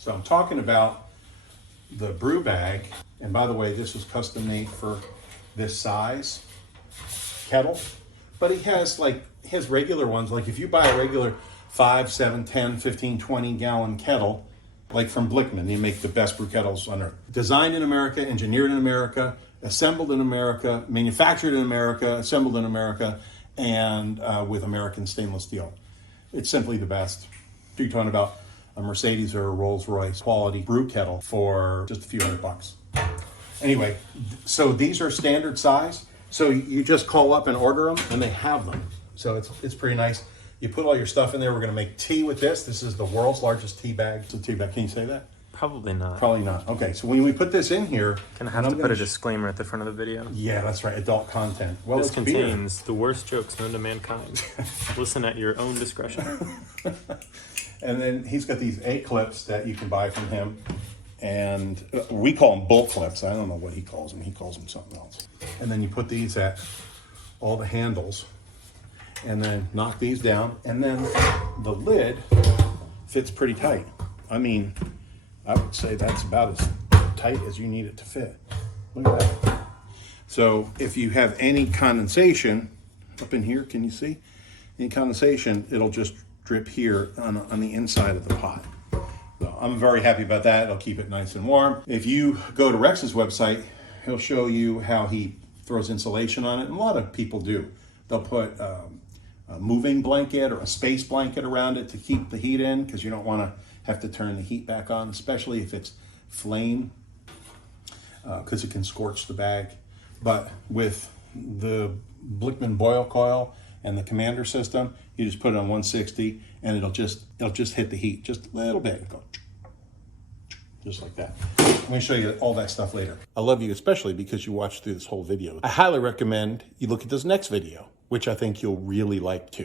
So I'm talking about the brew bag, and by the way, this was custom made for this size kettle, but he has regular ones. Like if you buy a regular 5, 7, 10, 15, 20 gallon kettle, like from Blichmann, they make the best brew kettles on earth. Designed in America, engineered in America, assembled in America, manufactured in America, assembled in America, and with American stainless steel. It's simply the best. You're talking about a Mercedes or a Rolls-Royce quality brew kettle for just a few $100. Anyway, so these are standard size. So you just call up and order them, and they have them. So it's pretty nice. You put all your stuff in there. We're going to make tea with this. This is the world's largest tea bag. It's a tea bag. Can you say that? Probably not. Probably not. Okay, so when we put this in here... Gonna have to put a disclaimer at the front of the video. Yeah, that's right. Adult content. Well, this contains the worst jokes known to mankind. Listen at your own discretion. And then he's got these A-clips that you can buy from him. And we call them bull clips. I don't know what he calls them. He calls them something else. And then you put these at all the handles and then knock these down. And then the lid fits pretty tight. I mean, I would say that's about as tight as you need it to fit. Look at that. So if you have any condensation up in here, can you see? Any condensation, it'll just drip here on the inside of the pot. So I'm very happy about that. It'll keep it nice and warm. If you go to Rex's website, he'll show you how he throws insulation on it. And a lot of people do. They'll put a moving blanket or a space blanket around it to keep the heat in, because you don't want to have to turn the heat back on, especially if it's flame, because it can scorch the bag. But with the Blichmann boil coil and the Commander system, you just put it on 160 and it'll just hit the heat just a little bit. Go just like that. I'm going to show you all that stuff later. I love you especially because you watched through this whole video. I highly recommend you look at this next video, which I think you'll really like too.